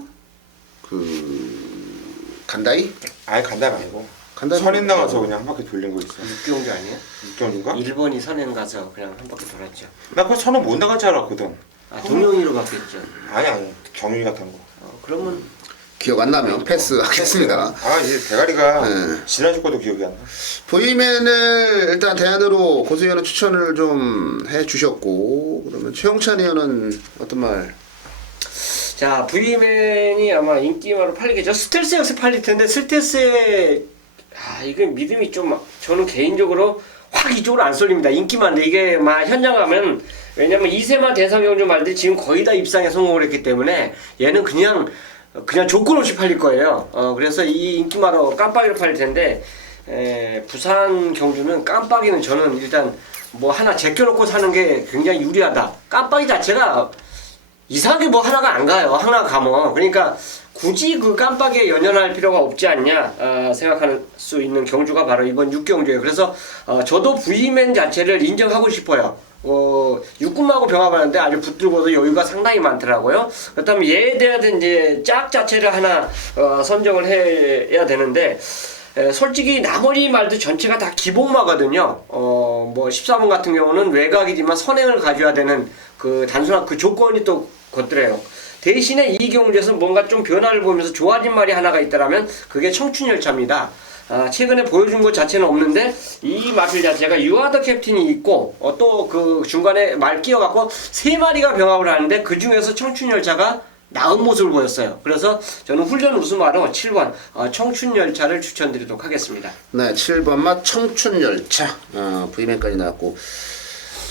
간다이? 아예 간다 말고. 간다이 선행 나가서 그냥 한 바퀴 돌린 거 있어. 육경주 아니에요? 오경주인가? 일본이 선행 가서 그냥 한 바퀴 돌았죠. 나 그 선행 못 나갈 줄 알았거든. 동영이로 바뀌었죠. 아니 경위가 탄 거. 그러면 기억 안 나면 패스하겠습니다. 아 이제 대가리가 네. 지난주 것도 기억이 안 나. V맨을 일단 대안으로 고수위원은 추천을 좀 해주셨고 그러면 최영찬 의원은 어떤 말? 자, V맨이 아마 인기마로 팔리겠죠. 스텔스 역시 팔릴 텐데 스텔스에 이게 믿음이 좀 저는 개인적으로 확 이쪽으로 안 쏠립니다. 인기만데 이게 막 현장 가면 왜냐면 이세마 대상경주 말들이 지금 거의 다 입상에 성공을 했기 때문에 얘는 그냥 조건 없이 팔릴 거예요. 그래서 이 인기마로 깜빡이로 팔릴 텐데 부산 경주는 깜빡이는 저는 일단 뭐 하나 제껴놓고 사는 게 굉장히 유리하다. 깜빡이 자체가 이상하게 뭐 하나가 안 가요. 하나 가면. 그러니까 굳이 그 깜빡이에 연연할 필요가 없지 않냐 생각할 수 있는 경주가 바로 이번 6경주예요. 그래서 저도 V맨 자체를 인정하고 싶어요. 육군하고 병합하는데 아주 붙들고도 여유가 상당히 많더라고요. 그렇다면 얘에 대한 이제 짝 자체를 하나 선정을 해야 되는데 솔직히 나머지 말도 전체가 다 기복마거든요. 뭐 14번 같은 경우는 외곽이지만 선행을 가져야 되는 그 단순한 그 조건이 또 걷더래요. 대신에 이 경주에서 뭔가 좀 변화를 보면서 좋아진 말이 하나가 있다라면 그게 청춘열차입니다. 최근에 보여준 것 자체는 없는데 이 마필 자체가 유아더 캡틴이 있고 또 그 중간에 말 끼워갖고 3마리가 병합을 하는데 그 중에서 청춘열차가 나은 모습을 보였어요. 그래서 저는 훈련 우승마로 7번 청춘열차를 추천드리도록 하겠습니다. 네, 7번마 청춘열차 V맨까지 나왔고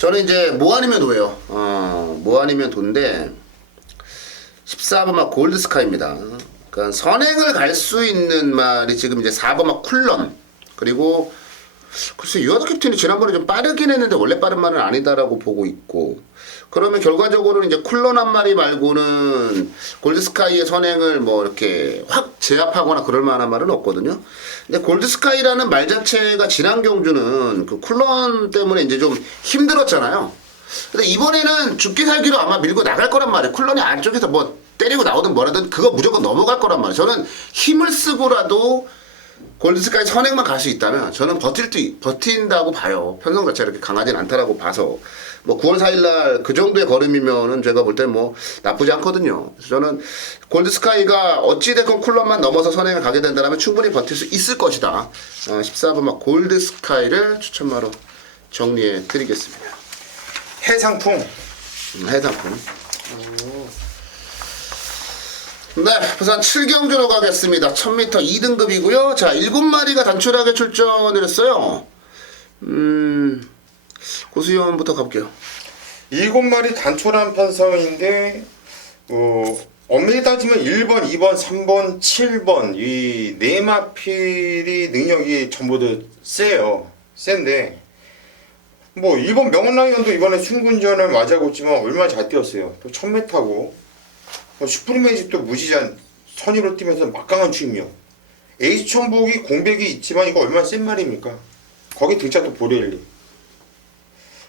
저는 이제 뭐 아니면 도예요. 뭐 아니면 도인데 14번마 골드스카이입니다. 그러니까 선행을 갈 수 있는 말이 지금 이제 4번마 쿨런 그리고 글쎄 유아다 캡틴이 지난번에 좀 빠르긴 했는데 원래 빠른 말은 아니다라고 보고 있고 그러면 결과적으로는 이제 쿨런 한 마리 말고는 골드스카이의 선행을 뭐 이렇게 확 제압하거나 그럴 만한 말은 없거든요. 근데 골드스카이라는 말 자체가 지난 경주는 그 쿨런 때문에 이제 좀 힘들었잖아요. 근데 이번에는 죽기 살기로 아마 밀고 나갈 거란 말이에요. 쿨런이 안쪽에서 뭐 때리고 나오든 뭐라든 그거 무조건 넘어갈 거란 말이에요. 저는 힘을 쓰고라도 골드스카이 선행만 갈 수 있다면 저는 버틴다고 봐요. 편성 자체가 이렇게 강하진 않다라고 봐서 뭐 9월 4일날 그 정도의 걸음이면은 제가 볼 땐 뭐 나쁘지 않거든요. 그래서 저는 골드스카이가 어찌됐건 쿨런만 넘어서 선행을 가게 된다면 충분히 버틸 수 있을 것이다. 14번 막 골드스카이를 추천마로 정리해 드리겠습니다. 해상풍. 해상품. 네, 부산 7경주로 가겠습니다. 1000m 2등급이고요. 자, 7마리가 단출하게 출전을 했어요. 고수위원부터 가볼게요. 7마리 단촐한 편성인데 엄밀히 따지면 1번, 2번, 3번, 7번 이 네 마필이 능력이 전부 다 세요. 센데 뭐 1번 명언라이언도 이번에 순군전을 맞이하고 있지만 얼마나 잘 뛰었어요. 또 1000m고 슈프리메이직도 무지잔 선의로 뛰면서 막강한 취임이요. 에이스 천복이 공백이 있지만 이거 얼마나 센 말입니까? 거기 등차 또 보레일리.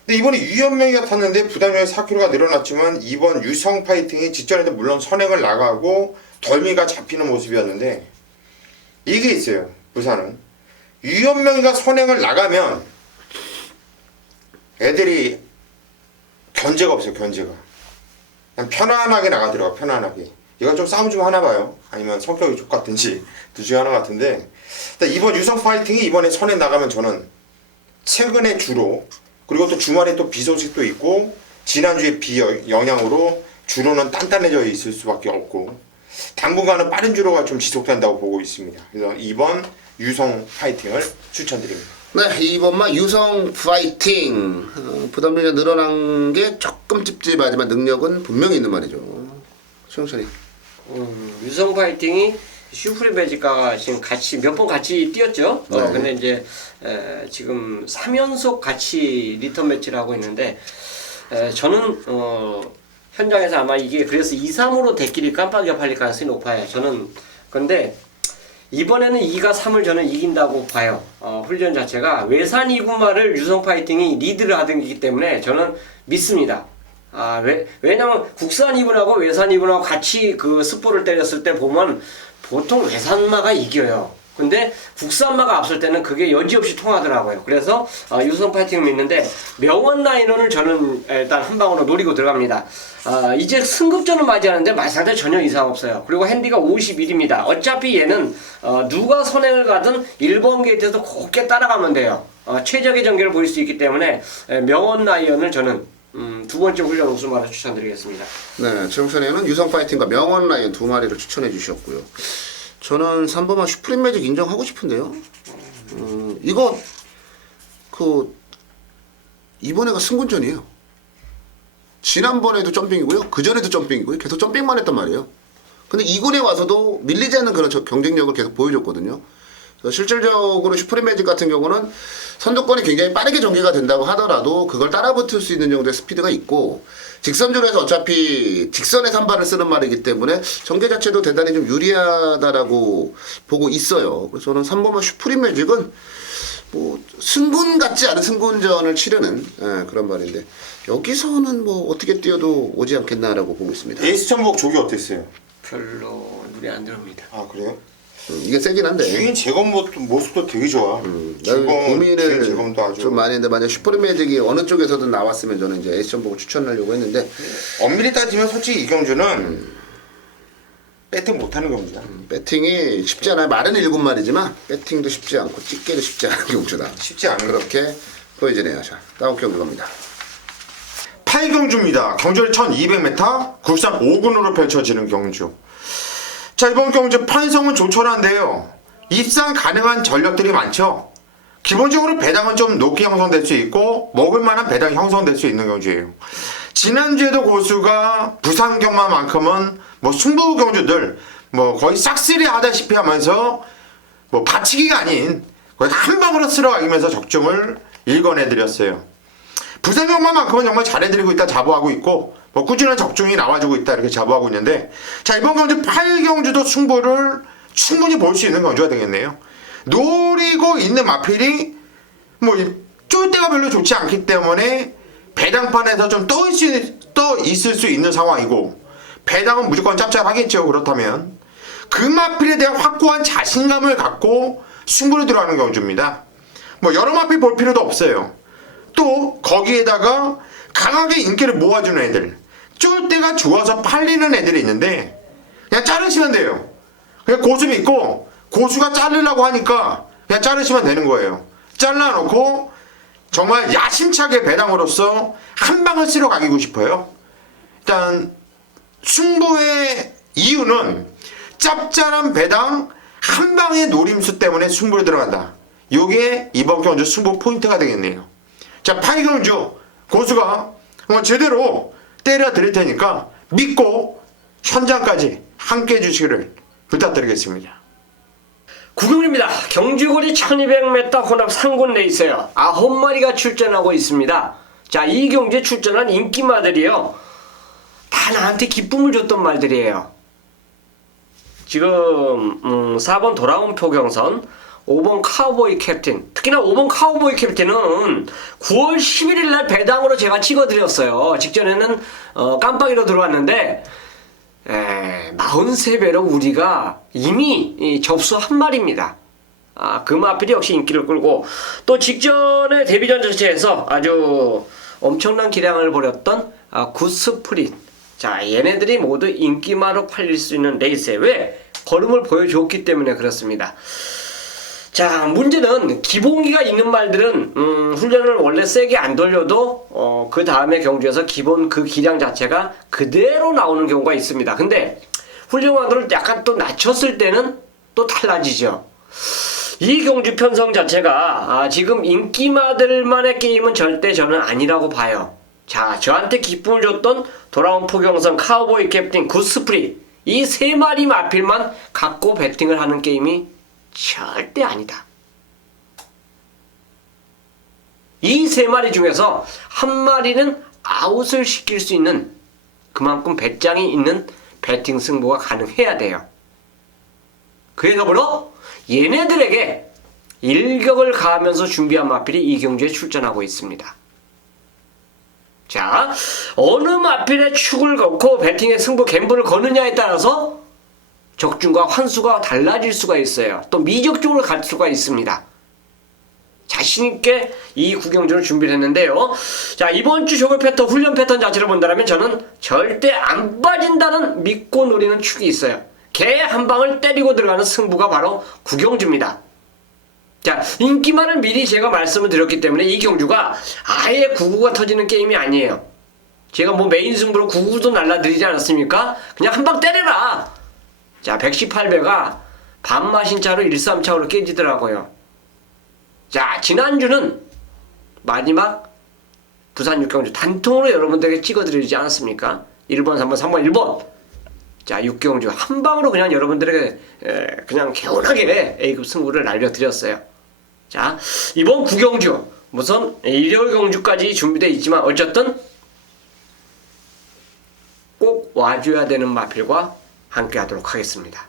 근데 이번에 유연명이가 탔는데 부담력이 4kg가 늘어났지만 이번 유성 파이팅이 직전에도 물론 선행을 나가고 덜미가 잡히는 모습이었는데 이게 있어요. 부산은 유연명이가 선행을 나가면 애들이 견제가 없어요. 견제가 그냥 편안하게 나가더라고. 편안하게. 얘가 좀 싸움 좀 하나 봐요. 아니면 성격이 족같든지 둘 중에 하나 같은데 이번 유성 파이팅이 이번에 선행 나가면 저는 최근에 주로 그리고 또 주말에 또 비 소식도 있고 지난주에 비 영향으로 주로는 단단해져 있을 수밖에 없고 당분간은 빠른 주로가 좀 지속된다고 보고 있습니다. 그래서 이번 유성 파이팅을 추천드립니다. 네, 2번만 유성 파이팅. 부담력이 늘어난 게 조금 찝찝하지만 능력은 분명히 있는 말이죠. 최영철이. 유성 파이팅이 슈프리메지가 지금 같이 몇 번 같이 뛰었죠. 네. 근데 이제 지금 3연속 같이 리턴 매치를 하고 있는데 저는 현장에서 아마 이게 그래서 2, 3으로 대끼리 깜빡이가 팔릴 가능성이 높아요. 저는 근데 이번에는 2가 3을 저는 이긴다고 봐요. 훈련 자체가 외산 2군마를 유성 파이팅이 리드를 하던 거기 때문에 저는 믿습니다. 왜냐면 국산 2군하고 외산 2군하고 같이 그 스포를 때렸을 때 보면 보통 외산마가 이겨요. 근데 국산마가 앞설 때는 그게 여지없이 통하더라고요. 그래서 유성 파이팅을 믿는데 명원 라이너를 저는 일단 한 방으로 노리고 들어갑니다. 이제 승급전을 맞이하는데 상대 전혀 이상 없어요. 그리고 핸디가 51입니다. 어차피 얘는 누가 선행을 가든 1번 게이트에서 곱게 따라가면 돼요. 최적의 전개를 보일 수 있기 때문에 명원 라이언을 저는 두 번째 훈련 우승마를 추천드리겠습니다. 네, 최영철이는 유성 파이팅과 명원 라이언 두 마리를 추천해 주셨고요. 저는 3번만 슈프림 매직 인정하고 싶은데요. 이거 이번에가 승군전이에요. 지난번에도 점핑이고요. 그전에도 점핑이고요. 계속 점핑만 했단 말이에요. 근데 2군에 와서도 밀리지 않는 그런 경쟁력을 계속 보여줬거든요. 실질적으로 슈프림 매직 같은 경우는 선두권이 굉장히 빠르게 전개가 된다고 하더라도 그걸 따라붙을 수 있는 정도의 스피드가 있고 직선주로에서 어차피 직선에 산발을 쓰는 말이기 때문에 전개 자체도 대단히 좀 유리하다라고 보고 있어요. 그래서 저는 3번만 슈프림 매직은 뭐 승군 같지 않은 승군전을 치르는 그런 말인데 여기서는 뭐 어떻게 뛰어도 오지 않겠나라고 보고 있습니다. 에이스 천복 조기 어땠어요? 별로 눈에 안 들어옵니다. 아 그래요? 이게 세긴 한데 주인 제검 모습도 되게 좋아. 나는 고민을 제검도 아주 좀 많이 했는데 만약 슈퍼림 매직이 어느 쪽에서든 나왔으면 저는 이제 에이스 보고 추천하려고 했는데 엄밀히 따지면 솔직히 이 경주는 배팅 못하는 경주야. 배팅이 쉽지 않아요. 말은 7마리지만 배팅도 쉽지 않고 찍기도 쉽지 않은 경주다. 쉽지 않은 그렇게 보여지네요. 자, 다음 경주 갑니다. 8경주입니다. 경주를 1200m 굴산 5군으로 펼쳐지는 경주. 자, 이번 경주 편성은 조촐한데요. 입상 가능한 전력들이 많죠. 기본적으로 배당은 좀 높게 형성될 수 있고 먹을만한 배당이 형성될 수 있는 경주예요. 지난주에도 고수가 부산 경마만큼은 뭐 승부 경주들 뭐 거의 싹쓸이 하다시피 하면서 뭐 받치기가 아닌 거의 한 방으로 쓸어가면서 적중을 읽어내드렸어요. 부산 경마만큼은 정말 잘해드리고 있다 자부하고 있고 뭐 꾸준한 적중이 나와주고 있다 이렇게 자부하고 있는데 자 이번 경주 8경주도 승부를 충분히 볼 수 있는 경주가 되겠네요. 노리고 있는 마필이 뭐 쫄대가 별로 좋지 않기 때문에 배당판에서 좀 떠 있을 수 있는 상황이고 배당은 무조건 짭짭하겠죠. 그렇다면 그 마필에 대한 확고한 자신감을 갖고 승부를 들어가는 경주입니다. 뭐 여러 마필 볼 필요도 없어요. 또 거기에다가 강하게 인기를 모아주는 애들 쫄대가 좋아서 팔리는 애들이 있는데 그냥 자르시면 돼요. 그냥 고수 믿고 고수가 자르려고 하니까 그냥 자르시면 되는 거예요. 잘라놓고 정말 야심차게 배당으로서 한 방을 쓸어 가기고 싶어요. 일단 승부의 이유는 짭짤한 배당 한 방의 노림수 때문에 승부를 들어간다. 요게 이번 경주 승부 포인트가 되겠네요. 자 8경주 고수가 제대로 때려 드릴 테니까 믿고 현장까지 함께 해주시기를 부탁드리겠습니다. 구경입니다. 경주거리 1200m 혼합 3군 레이스요. 9마리가 출전하고 있습니다. 자, 이 경주에 출전한 인기마들이요. 다 나한테 기쁨을 줬던 말들이에요. 지금 4번 돌아온 표경선, 5번 카우보이 캡틴. 특히나 5번 카우보이 캡틴은 9월 11일 날 배당으로 제가 찍어드렸어요. 직전에는 깜빡이로 들어왔는데 43배로 우리가 이미 접수한 말입니다. 그 마필이 역시 인기를 끌고 또 직전에 데뷔전 전체에서 아주 엄청난 기량을 벌였던 굿스프릿. 자, 얘네들이 모두 인기마로 팔릴 수 있는 레이스에 왜 걸음을 보여줬기 때문에 그렇습니다. 자, 문제는 기본기가 있는 말들은 훈련을 원래 세게 안 돌려도 그 다음에 경주에서 기본 그 기량 자체가 그대로 나오는 경우가 있습니다. 근데 훈련관도를 약간 또 낮췄을 때는 또 달라지죠. 이 경주 편성 자체가 지금 인기마들만의 게임은 절대 저는 아니라고 봐요. 자, 저한테 기쁨을 줬던 돌아온 포경선, 카우보이 캡틴, 굿스프릿 이 세 마리 마필만 갖고 배팅을 하는 게임이 절대 아니다. 이 세 마리 중에서 한 마리는 아웃을 시킬 수 있는 그만큼 배짱이 있는 배팅 승부가 가능해야 돼요. 그에 더불어 얘네들에게 일격을 가하면서 준비한 마필이 이 경주에 출전하고 있습니다. 자, 어느 마필의 축을 걷고 배팅의 승부 갬블을 거느냐에 따라서 적중과 환수가 달라질 수가 있어요. 또 미적쪽으로 갈 수가 있습니다. 자신있게 이 구경주를 준비를 했는데요. 자, 이번 주 조교 패턴, 훈련 패턴 자체를 본다면 저는 절대 안 빠진다는 믿고 노리는 축이 있어요. 개 한 방을 때리고 들어가는 승부가 바로 구경주입니다. 자, 인기만을 미리 제가 말씀을 드렸기 때문에 이 경주가 아예 구구가 터지는 게임이 아니에요. 제가 뭐 메인 승부로 구구도 날라드리지 않았습니까? 그냥 한 방 때려라. 자, 118배가 반마신 차로 1.3차로 깨지더라고요. 자, 지난주는 마지막 부산 육경주 단통으로 여러분들에게 찍어드리지 않았습니까? 1번, 3번, 3번, 1번. 자, 육경주 한 방으로 그냥 여러분들에게 그냥 개운하게 A급 승부를 날려드렸어요. 자, 이번 구경주 무슨 일요일 경주까지 준비되어 있지만 어쨌든 꼭 와줘야 되는 마필과 함께 하도록 하겠습니다.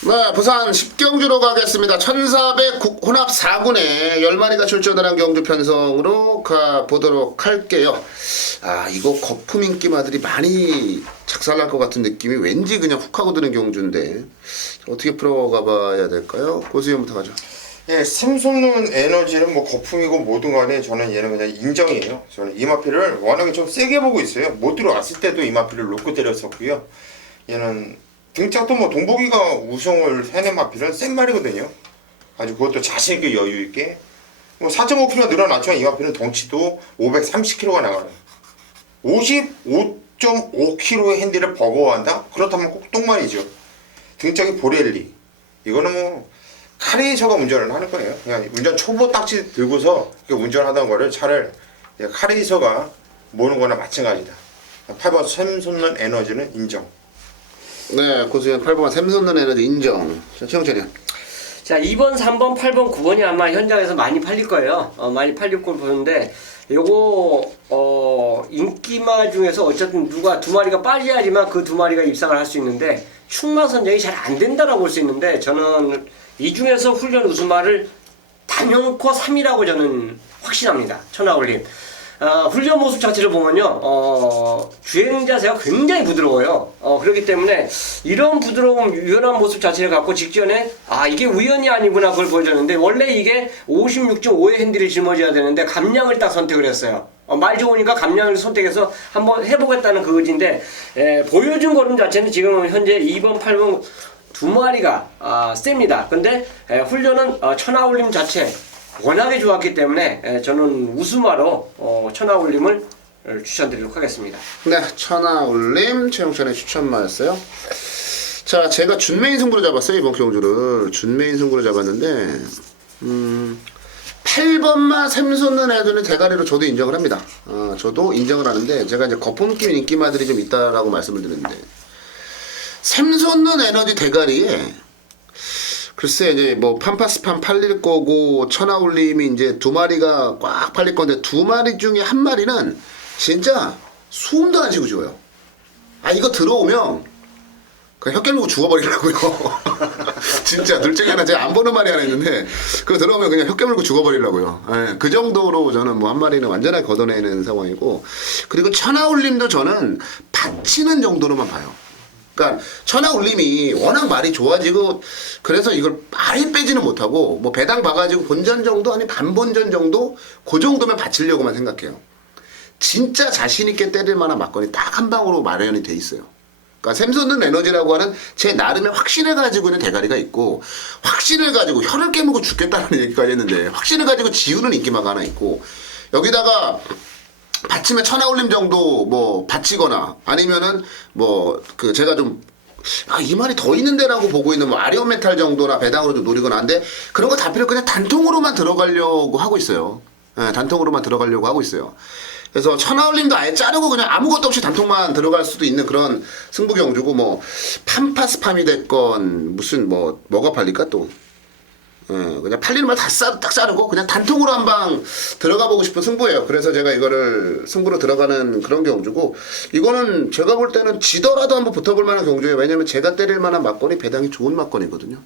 네, 부산 10경주로 가겠습니다. 1400 혼합 4군에 10마리가 출전을 한 경주 편성으로 가보도록 할게요. 이거 거품 인기마들이 많이 작살날 것 같은 느낌이 왠지 그냥 훅 하고 드는 경주인데 어떻게 풀어가 봐야 될까요? 고수위원부터 가죠. 예, 샘솟는 에너지는 뭐 거품이고 뭐든 간에 저는 얘는 그냥 인정이에요. 저는 이 마필을 워낙에 좀 세게 보고 있어요. 못 들어왔을 때도 이 마필을 놓고 때렸었고요. 얘는 등짝도 뭐 동복이가 우승을 해낸 마필은 센 말이거든요. 아주 그것도 자신있게 여유있게 뭐 4.5kg가 늘어났지만 이 마필은 덩치도 530kg가 나가요. 55.5kg의 핸디를 버거워한다? 그렇다면 꼭 똥말이죠. 등짝이 보렐리. 이거는 뭐 카레이서가 운전을 하는 거예요. 그냥 운전 초보 딱지 들고서 운전하던 거를 차를 카레이서가 모는 거나 마찬가지다. 8번 샘솟는 에너지는 인정. 네, 고수위원 8번만 샘솟는 에너지 인정. 자, 최영철이요. 자, 2번, 3번, 8번, 9번이 아마 현장에서 많이 팔릴 거예요. 많이 팔릴 걸 보는데, 요거, 인기마 중에서 어쨌든 누가 두 마리가 빠져야지만 그 두 마리가 입상을 할 수 있는데, 충마 선정이 잘 안 된다라고 볼 수 있는데, 저는 이 중에서 훈련 우승마를 단연코 3위라고 저는 확신합니다. 천하올림. 훈련 모습 자체를 보면요, 주행 자세가 굉장히 부드러워요. 그렇기 때문에 이런 부드러움, 유연한 모습 자체를 갖고 직전에 이게 우연이 아니구나 그걸 보여줬는데, 원래 이게 56.5의 핸들을 짊어져야 되는데 감량을 딱 선택을 했어요. 말 좋으니까 감량을 선택해서 한번 해보겠다는 그 의지인데, 보여준 걸음 자체는 지금 현재 2번, 8번 두 마리가 셉니다. 근데 훈련은 천하올림 자체 워낙에 좋았기 때문에 저는 우수마로 천하올림을 추천드리도록 하겠습니다. 네, 천하올림 최용찬의 추천마였어요. 자, 제가 준메인 승부로 잡았어요. 이번 경주를 준메인 승부로 잡았는데 8번마 샘솟는 애들은 대가리로 저도 인정을 합니다. 저도 인정을 하는데, 제가 이제 거품 끼는 인기마들이 좀 있다라고 말씀을 드렸는데, 샘솟는 에너지 대가리에 글쎄 이제 뭐 판파스판 팔릴 거고 천하올림이 이제 두 마리가 꽉 팔릴 건데, 두 마리 중에 한 마리는 진짜 숨도 안 쉬고 죽어요. 이거 들어오면 그냥 혀 깨물고 죽어버리려고요. 진짜 둘 중에 하나 제가 안 보는 말이 하나 있는데, 그거 들어오면 그냥 혀 깨물고 죽어버리려고요. 그 정도로 저는 뭐 한 마리는 완전하게 걷어내는 상황이고, 그리고 천하올림도 저는 받치는 정도로만 봐요. 그러니까 천하올림이 워낙 말이 좋아지고 그래서 이걸 아예 빼지는 못하고, 뭐 배당 봐가지고 본전 정도 아니 반본전 정도 그 정도면 받치려고만 생각해요. 진짜 자신 있게 때릴 만한 막건이 딱 한 방으로 마련이 돼 있어요. 그러니까 샘솟는 에너지라고 하는 제 나름의 확신을 가지고 있는 대가리가 있고, 확신을 가지고 혀를 깨물고 죽겠다는 얘기까지 했는데, 확신을 가지고 지우는 인기마가 하나 있고, 여기다가 받치면 천하올림 정도 뭐 받치거나 아니면은 뭐 그 제가 좀 이 말이 더 있는데라고 보고 있는 뭐 아리온 메탈 정도나 배당으로 좀 노리거나 한데, 그런 거 다 필요 없고 그냥 단통으로만 들어가려고 하고 있어요. 단통으로만 들어가려고 하고 있어요. 그래서 천하올림도 아예 자르고 그냥 아무것도 없이 단통만 들어갈 수도 있는 그런 승부 경주고, 뭐 판파스팜이 됐건 무슨 뭐가 팔릴까 또. 그냥 팔리는 말 다 딱 자르고 그냥 단통으로 한 방 들어가 보고 싶은 승부예요. 그래서 제가 이거를 승부로 들어가는 그런 경주고, 이거는 제가 볼 때는 지더라도 한번 붙어볼 만한 경주예요. 왜냐면 제가 때릴 만한 막건이 배당이 좋은 막건이거든요.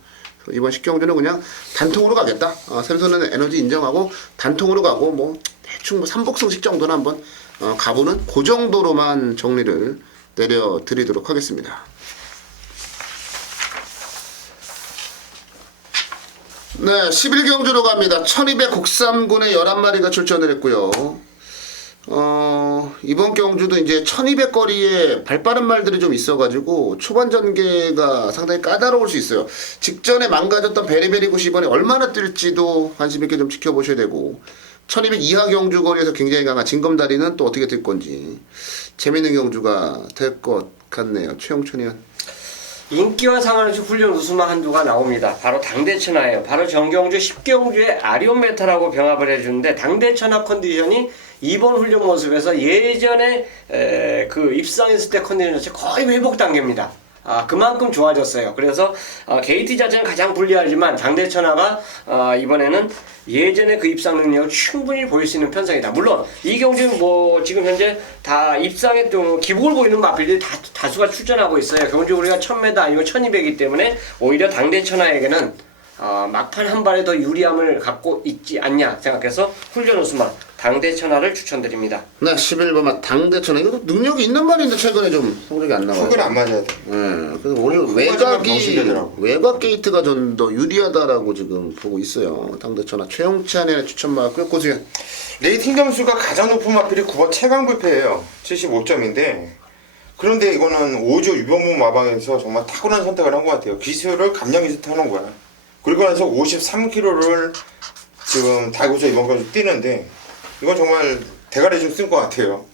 이번 10경주는 그냥 단통으로 가겠다. 샘솟는 에너지 인정하고 단통으로 가고, 뭐 대충 뭐 3복승식 정도는 한번 가보는 그 정도로만 정리를 내려드리도록 하겠습니다. 네, 11경주로 갑니다. 1200 국삼군에 11마리가 출전을 했고요. 이번 경주도 이제 1200거리에 발빠른 말들이 좀 있어가지고 초반 전개가 상당히 까다로울 수 있어요. 직전에 망가졌던 베리베리굿이 이번에 얼마나 뛸지도 관심 있게 좀 지켜보셔야 되고, 1200 이하 경주 거리에서 굉장히 강한 징검다리는 또 어떻게 뛸 건지 재밌는 경주가 될 것 같네요. 최용천이요. 인기와 상관없이 훈련 우수마 한두가 나옵니다. 바로 당대천하예요. 바로 정경주 10경주에 아리온 메탈하고 병합을 해주는데, 당대천하 컨디션이 이번 훈련 모습에서 예전에 그 입상했을 때 컨디션 자체 거의 회복 단계입니다. 그만큼 좋아졌어요. 그래서 게이트 자체는 가장 불리하지만 당대천하가 이번에는 예전에 그 입상 능력을 충분히 보일 수 있는 편성이다. 물론 이 경주는 뭐 지금 현재 다 입상에 또 기복을 보이는 마필들이 다수가 출전하고 있어요. 경주 우리가 1000m 아니면 1200이기 때문에 오히려 당대천하에게는 막판 한 발에 더 유리함을 갖고 있지 않냐 생각해서 훈련 우수마 당대천하를 추천드립니다. 네, 11번마 당대천하. 이거 능력이 있는 말인데 최근에 좀 성적이 안 나와요. 속은 안 맞아야 돼. 그래서 오늘 외곽 게이트가 좀 더 유리하다라고 지금 보고 있어요. 당대천하 최용찬의 추천마고요. 고수현. 레이팅 점수가 가장 높은 마필이 9번 최강불패예요. 75점인데, 그런데 이거는 5조 유병문 마방에서 정말 탁월한 선택을 한 것 같아요. 기술을 감량해서 타는 거야. 그리고 나서 53km를 지금 달고서 이번 경주 뛰는데, 이건 정말 대가리 좀 쓴 것 같아요.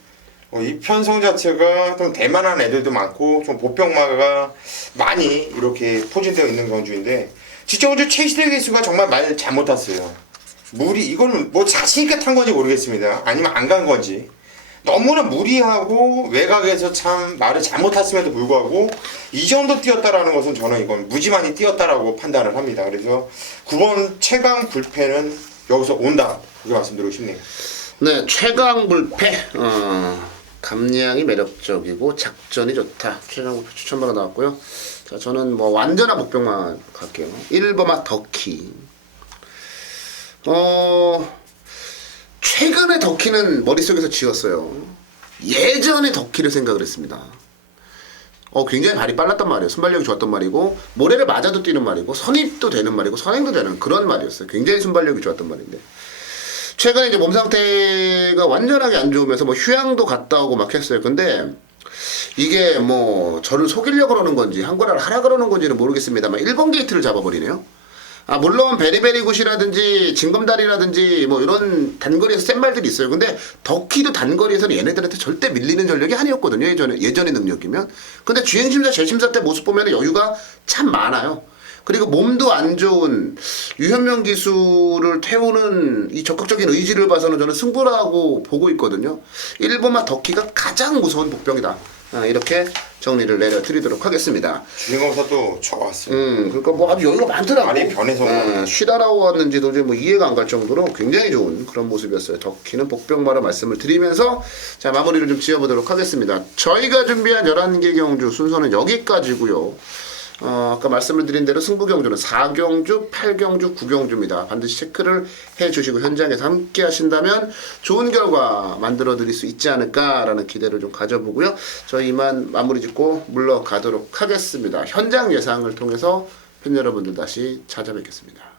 이 편성 자체가 좀 대만한 애들도 많고 좀 보병마가 많이 이렇게 포진되어 있는 경주인데, 진짜 오늘 최시대 기수가 정말 말 잘못 탔어요. 이거는 뭐 자신있게 탄 건지 모르겠습니다. 아니면 안 간 건지. 너무나 무리하고 외곽에서 참 말을 잘못했음에도 불구하고 이 정도 뛰었다라는 것은 저는 이건 무지만이 뛰었다라고 판단을 합니다. 그래서 9번 최강 불패는 여기서 온다. 그렇게 말씀드리고 싶네요. 네, 최강 불패. 감량이 매력적이고 작전이 좋다. 최강 불패 추천바가 나왔고요. 자, 저는 뭐 완전한 목표만 갈게요. 1번마 덕키. 최근에 덕키는 머릿속에서 지웠어요. 예전에 덕키를 생각을 했습니다. 굉장히 발이 빨랐단 말이에요. 순발력이 좋았단 말이고, 모래를 맞아도 뛰는 말이고, 선입도 되는 말이고, 선행도 되는 그런 말이었어요. 굉장히 순발력이 좋았단 말인데. 최근에 이제 몸 상태가 완전하게 안 좋으면서 뭐 휴양도 갔다 오고 막 했어요. 근데 이게 뭐 저를 속이려고 그러는 건지, 한 거를 하라 그러는 건지는 모르겠습니다만, 1번 게이트를 잡아버리네요. 물론 베리베리굿이라든지 징검다리라든지 뭐 이런 단거리에서 센 말들이 있어요. 근데 덕키도 단거리에서는 얘네들한테 절대 밀리는 전력이 아니었거든요. 예전의 능력이면. 근데 주행심사 재심사 때 모습 보면 여유가 참 많아요. 그리고 몸도 안 좋은 유현명 기수를 태우는 이 적극적인 의지를 봐서는 저는 승부라고 보고 있거든요. 1번마 덕키가 가장 무서운 복병이다. 이렇게 정리를 내려드리도록 하겠습니다. 주인공사도 좋았어요. 그러니까 뭐 아주 여유가 많더라고. 많이 변해서. 쉬다 나왔는지도 뭐 이해가 안 갈 정도로 굉장히 좋은 그런 모습이었어요. 덕키는 복병마라 말씀을 드리면서 자, 마무리를 좀 지어보도록 하겠습니다. 저희가 준비한 11개 경주 순서는 여기까지고요. 아까 말씀을 드린 대로 승부 경주는 4경주, 8경주, 9경주입니다. 반드시 체크를 해주시고 현장에서 함께 하신다면 좋은 결과 만들어 드릴 수 있지 않을까라는 기대를 좀 가져보고요. 저희 이만 마무리 짓고 물러가도록 하겠습니다. 현장 예상을 통해서 팬 여러분들 다시 찾아뵙겠습니다.